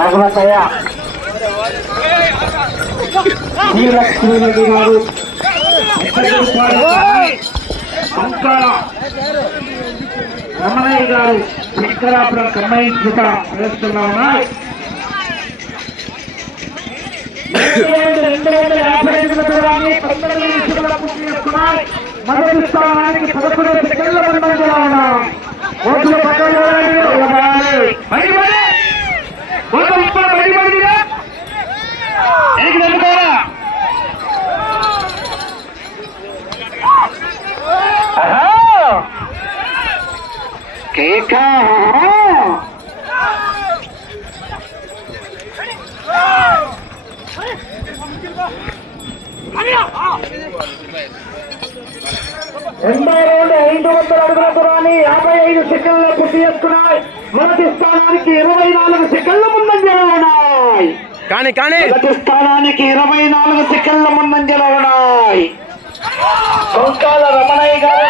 భాగవతయ్య శ్రీలక్ష్మీరెడ్డి గారు అంకాల రమణయ్య గారు శంకరాపురం కమ్మాయి కృత ప్రదర్శనలో ఉన్నాయి. 250 దూరాన్ని 19 నిమిషాల పూర్తి చేసుకున్నాయి. మొదటి స్థానానికి 11 సెకండ్ల ముందంజలో ఉన్నాం. ఓట్లు పక్కన కేకా రెండో రౌండ్ 500 అడుగుల దూరాన్ని 55 సెకండ్లలో పూర్తి చేసుకున్నాయి. మొదటి స్థానానికి 24 సెకండ్ల ముందంజలో ఉన్నాయి. మొదటి స్థానానికి 24 సెకండ్ల ముందంజలో ఉన్నాయి. కొంకాల రమణయ్య గారు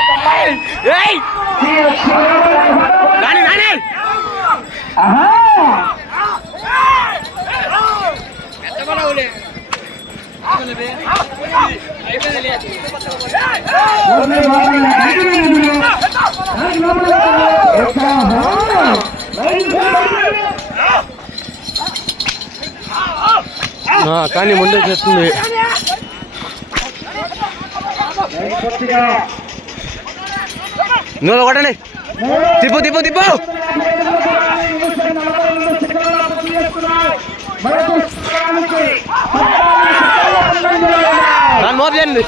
కానీ ముందే చేస్తుంది. నువ్వు కొట్టండి. తిప్పు తిప్పు తిప్పు. దాని మోపు చేయండి.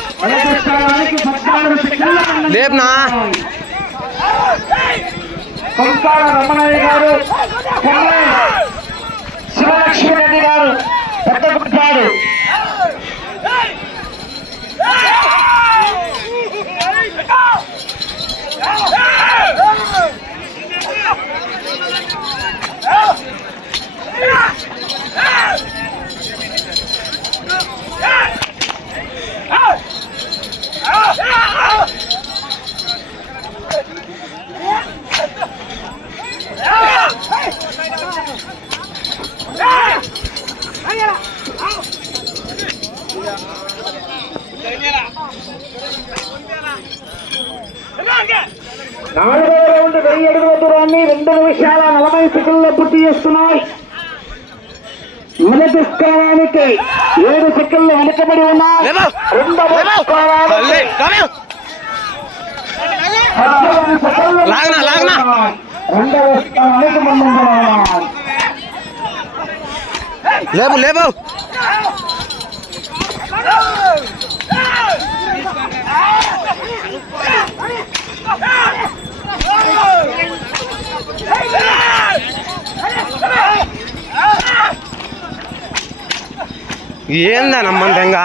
లేపునా కొంకాల రమణయ్య గారు శివలక్ష్మీరెడ్డి గారు పెద్ద పుట్టాడు. నాలుగో రౌండ్ 1000 అడుగుల దూరాన్ని 2 నిమిషాల 40 సెకండ్లలో పూర్తి చేస్తున్నాయి. మొదటి స్థానానికి 7 సెకండ్లు వెనుకబడి ఉన్నాయి. రెండవ స్థానానికి ముందంజలో ఉన్నాయి. లేపు లేపు. ఏందా నమ్మంతంగా